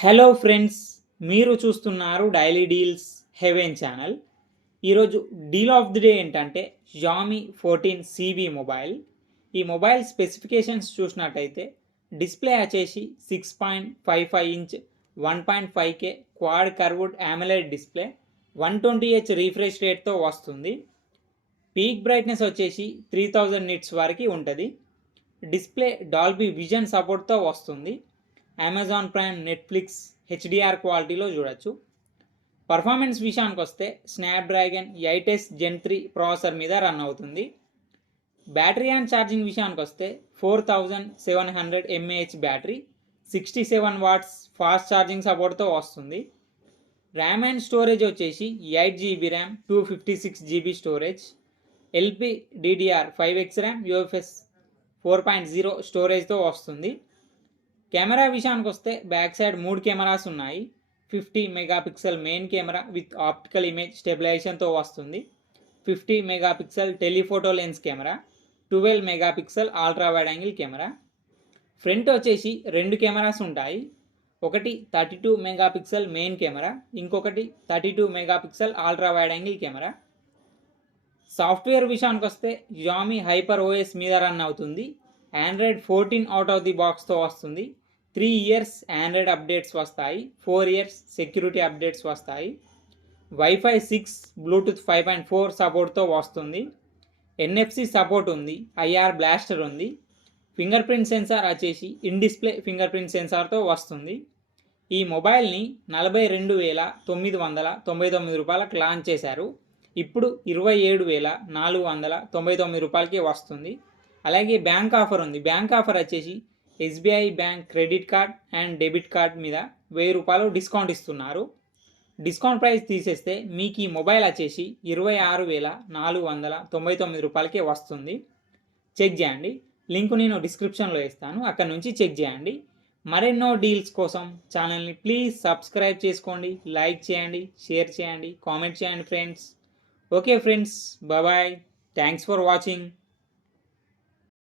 Hello friends, మీరు చూస్తున్నారు daily deals heaven channel. ఈరోజు డీల్ ఆఫ్ ది డే ఏంటంటే Xiaomi 14 CV మొబైల్. ఈ మొబైల్ స్పెసిఫికేషన్స్ చూసినట్టయితే డిస్ప్లే వచ్చేసి 6.55 inch 1.5K quad curved AMOLED display 120Hz refresh రేట్తో వస్తుంది. పీక్ బ్రైట్నెస్ వచ్చేసి 3000 నిట్స్ వరకు ఉంటుంది. డిస్ప్లే డాల్బీ విజన్ సపోర్ట్తో వస్తుంది. అమెజాన్ ప్రైమ్, నెట్ఫ్లిక్స్ హెచ్డిఆర్ క్వాలిటీలో చూడొచ్చు. పర్ఫార్మెన్స్ విషయానికి వస్తే స్నాప్డ్రాగన్ 8S Gen 3 ప్రాసెసర్ మీద రన్ అవుతుంది. బ్యాటరీ అండ్ ఛార్జింగ్ విషయానికి వస్తే 4700 mAh battery, 67 watts fast charging సపోర్ట్తో వస్తుంది. ర్యామ్ అండ్ స్టోరేజ్ వచ్చేసి 8GB RAM, 256GB storage, LPDDR5X RAM, UFS 4.0 స్టోరేజ్తో వస్తుంది. కెమెరా విషయానికి వస్తే బ్యాక్ సైడ్ 3 కెమెరాస్ ఉన్నాయి. 50 megapixel main camera with optical image స్టెబిలైజేషన్తో వస్తుంది. 50 megapixel telephoto lens camera, 12 megapixel ultra wide angle camera. Front వచ్చేసి 2 కెమెరాస్ ఉంటాయి. ఒకటి 32 మెగాపిక్సెల్ మెయిన్ కెమెరా, ఇంకొకటి 32 megapixel ultra wide angle camera. Software విషయానికి వస్తే Xiaomi HyperOS మీద రన్ అవుతుంది. ఆండ్రాయిడ్ 14 అవుట్ ఆఫ్ ది బాక్స్తో వస్తుంది. 3 ఇయర్స్ ఆండ్రాయిడ్ అప్డేట్స్ వస్తాయి, 4 ఇయర్స్ సెక్యూరిటీ అప్డేట్స్ వస్తాయి. వైఫై 6, బ్లూటూత్ 5.4 సపోర్ట్తో వస్తుంది. NFC సపోర్ట్ ఉంది, IR బ్లాస్టర్ ఉంది. ఫింగర్ ప్రింట్ సెన్సార్ వచ్చేసి ఇన్ డిస్ప్లే ఫింగర్ ప్రింట్ సెన్సార్తో వస్తుంది. ఈ మొబైల్ని 42,999 రూపాయలకు లాంచ్ చేశారు. ఇప్పుడు 27,499 రూపాయలకి వస్తుంది. అలాగే బ్యాంక్ ఆఫర్ ఉంది. బ్యాంక్ ఆఫర్ వచ్చేసి SBI bank credit card and debit card మీద 1000 రూపాయలు డిస్కౌంట్ ఇస్తున్నారు. డిస్కౌంట్ ప్రైస్ తీసేస్తే మీకు ఈ మొబైల్ వచ్చేసి 26,499 రూపాయలకే వస్తుంది. చెక్ చేయండి. లింక్ నేను డిస్క్రిప్షన్లో ఇస్తాను, అక్కడ నుంచి చెక్ చేయండి. మరెన్నో డీల్స్ కోసం ఛానల్ని ప్లీజ్ సబ్స్క్రైబ్ చేసుకోండి, లైక్ చేయండి, షేర్ చేయండి, కామెంట్ చేయండి friends. Okay friends, bye. Thanks for watching.